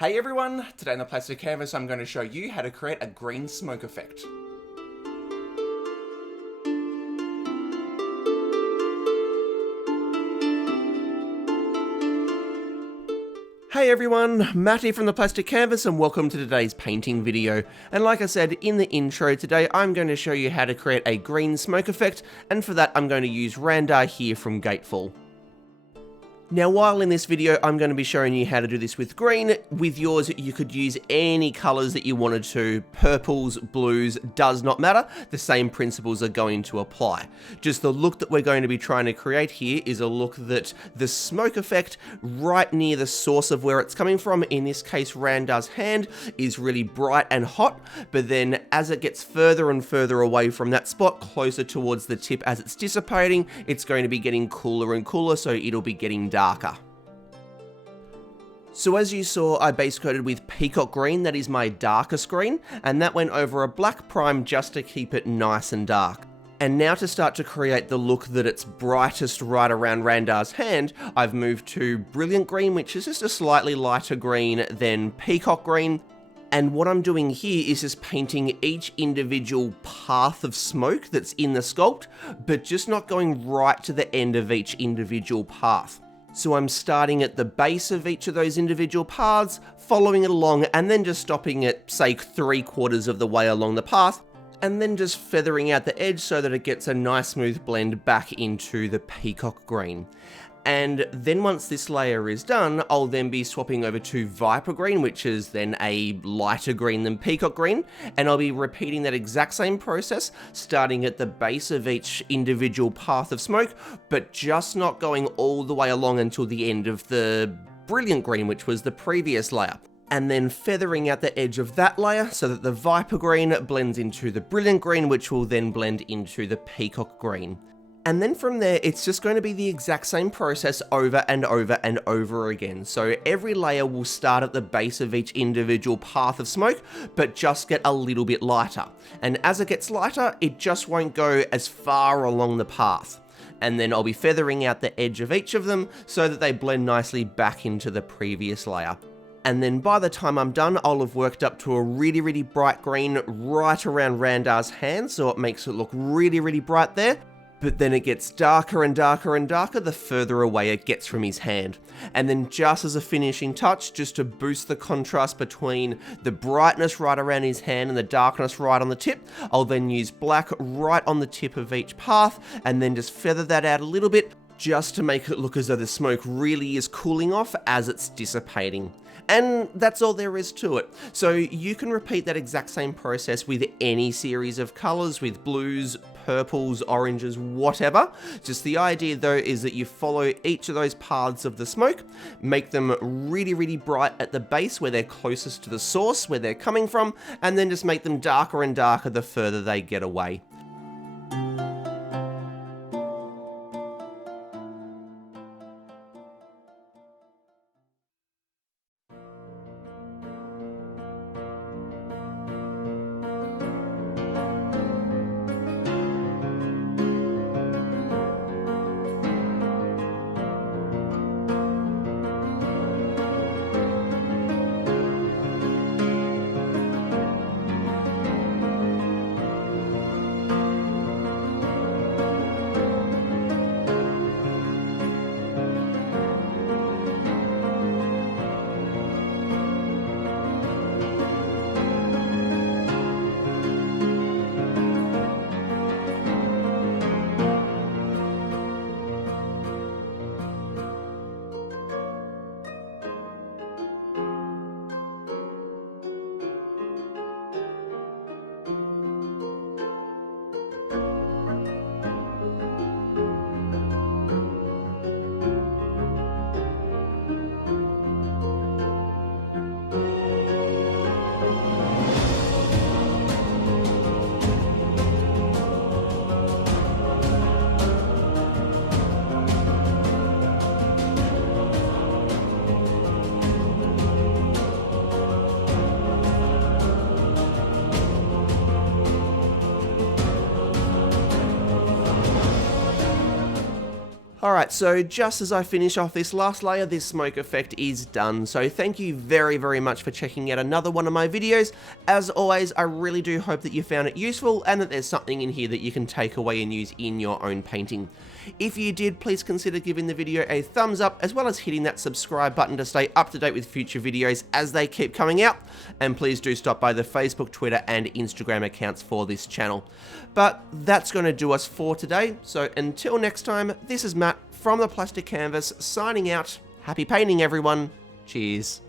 Hey everyone, today on the plastic canvas I'm going to show you how to create a green smoke effect. Hey everyone, Matty from the Plastic Canvas and welcome to today's painting video. And like I said in the intro, today I'm going to show you how to create a green smoke effect, and for that I'm going to use Randar here from Gatefall. Now while in this video I'm going to be showing you how to do this with green, with yours you could use any colours that you wanted to. Purples, blues, does not matter, the same principles are going to apply. Just the look that we're going to be trying to create here is a look that the smoke effect right near the source of where it's coming from, in this case Randar's hand, is really bright and hot, but then as it gets further and further away from that spot, closer towards the tip as it's dissipating, it's going to be getting cooler and cooler, so it'll be getting darker. So as you saw, I base coated with peacock green, that is my darkest green, and that went over a black prime just to keep it nice and dark. And now to start to create the look that it's brightest right around Randar's hand, I've moved to brilliant green, which is just a slightly lighter green than peacock green. And what I'm doing here is just painting each individual path of smoke that's in the sculpt, but just not going right to the end of each individual path. So I'm starting at the base of each of those individual paths, following it along, and then just stopping at, say, 3/4 of the way along the path, and then just feathering out the edge so that it gets a nice smooth blend back into the peacock green. And then once this layer is done, I'll then be swapping over to Viper green, which is then a lighter green than peacock green, and I'll be repeating that exact same process, starting at the base of each individual path of smoke, but just not going all the way along until the end of the brilliant green, which was the previous layer. And then feathering out the edge of that layer so that the Viper green blends into the brilliant green, which will then blend into the peacock green. And then from there, it's just going to be the exact same process over and over and over again. So every layer will start at the base of each individual path of smoke, but just get a little bit lighter. And as it gets lighter, it just won't go as far along the path. And then I'll be feathering out the edge of each of them so that they blend nicely back into the previous layer. And then by the time I'm done, I'll have worked up to a really, really bright green right around Randar's hand, so it makes it look really, really bright there. But then it gets darker and darker and darker the further away it gets from his hand. And then just as a finishing touch, just to boost the contrast between the brightness right around his hand and the darkness right on the tip, I'll then use black right on the tip of each path and then just feather that out a little bit, just to make it look as though the smoke really is cooling off as it's dissipating. And that's all there is to it. So you can repeat that exact same process with any series of colours, with blues, purples, oranges, whatever. Just the idea though is that you follow each of those paths of the smoke, make them really, really bright at the base where they're closest to the source, where they're coming from, and then just make them darker and darker the further they get away. Alright, so just as I finish off this last layer, this smoke effect is done. So thank you very, very much for checking out another one of my videos. As always, I really do hope that you found it useful and that there's something in here that you can take away and use in your own painting. If you did, please consider giving the video a thumbs up, as well as hitting that subscribe button to stay up to date with future videos as they keep coming out. And please do stop by the Facebook, Twitter, and Instagram accounts for this channel. But that's going to do us for today. So until next time, this is Matt from the Plastic Canvas signing out. Happy painting, everyone. Cheers.